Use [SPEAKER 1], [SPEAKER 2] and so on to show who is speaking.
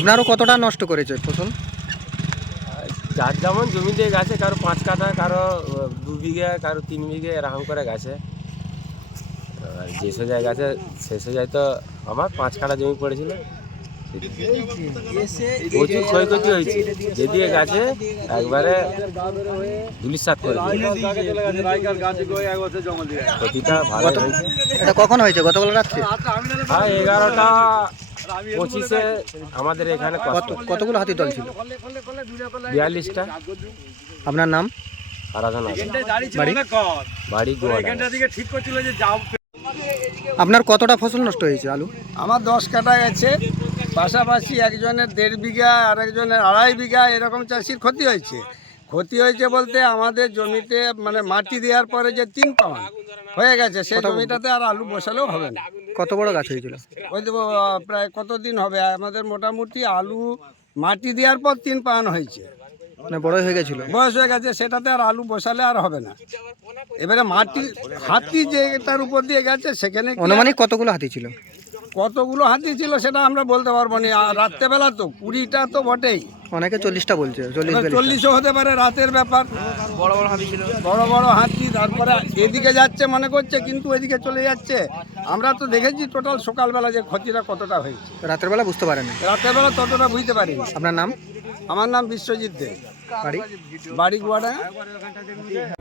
[SPEAKER 1] আপনারও কতটা নষ্ট করেছে ফসল?
[SPEAKER 2] যার যেমন জমিতে গেছে, কারো 5 কাঠা, কারো 2 বিঘা, কারো 3 বিঘা এরকম করে গেছে। আর যে সোজায় গেছে সে সোজায় তো আমার 5 কাঠা জমি পড়েছিল, প্রচুর ক্ষয়ক্ষতি হয়েছে। যেদিকে গেছে একবারে ধুলিসাৎ করে ক্ষতিটা ভালো হয়েছে।
[SPEAKER 1] এটা কখন হয়েছে? গতকাল রাত্রে?
[SPEAKER 2] হ্যাঁ, 11টা 25-এ আমাদের এখানে
[SPEAKER 1] কতগুলো হাতি দল ছিল?
[SPEAKER 2] 42টা।
[SPEAKER 1] আপনার নাম?
[SPEAKER 2] আরাধনা
[SPEAKER 1] বাড়ি?
[SPEAKER 2] বাড়ি গোয়া।
[SPEAKER 1] আপনার কতটা ফসল নষ্ট হয়েছে আলু?
[SPEAKER 3] আমার 10 কাঠা গেছে, পাশাপাশি একজনের 1.5 বিঘা আর একজনের 2.5 বিঘা এরকম চাষির ক্ষতি হয়েছে। ক্ষতি হয়েছে বলতে আমাদের জমিতে মানে মাটি দেওয়ার পরে যে 3 পাউন্ড হয়ে গেছে, সেই জমিটাতে আর আলু বসালেও হবে না।
[SPEAKER 1] কত বড় গাছ হয়েছিল?
[SPEAKER 3] ওই তো প্রায় কতদিন হবে আমাদের মোটামুটি আলু মাটি দেওয়ার পর 3 পাউন্ড হয়েছে,
[SPEAKER 1] মানে বড় হয়ে গেছিল,
[SPEAKER 3] বয়স হয়ে গেছে, সেটাতে আর আলু বসালে আর হবে না। এবারে মাটি হাতি যেটার উপর দিয়ে গেছে সেখানে
[SPEAKER 1] অনুমানিক কতগুলো হাতি ছিল?
[SPEAKER 3] কতগুলো হাতি ছিল সেটা আমরা বলতে পারবো না। আর রাত্রেবেলা তো 20টা তো বটেই,
[SPEAKER 1] অনেকে 40টা বলছে, 40-42টা।
[SPEAKER 3] 40ও হতে পারে রাতের ব্যাপার। বড় বড় হাতি ছিল, বড় বড় হাতি। তারপরে এদিকে যাচ্ছে মনে করছে, কিন্তু এদিকে চলে যাচ্ছে। আমরা তো দেখেছি টোটাল সকালবেলা যে ক্ষতিটা কতটা হয়েছে।
[SPEAKER 1] রাতের বেলা বুঝতে পারেন?
[SPEAKER 3] রাতের বেলা ততটা বুঝতে পারিনি।
[SPEAKER 1] আপনার নাম?
[SPEAKER 3] আমার নাম বিশ্বজিৎ দে,
[SPEAKER 1] বাড়ি?
[SPEAKER 3] বাড়ি গোয়াডাঙ্গা।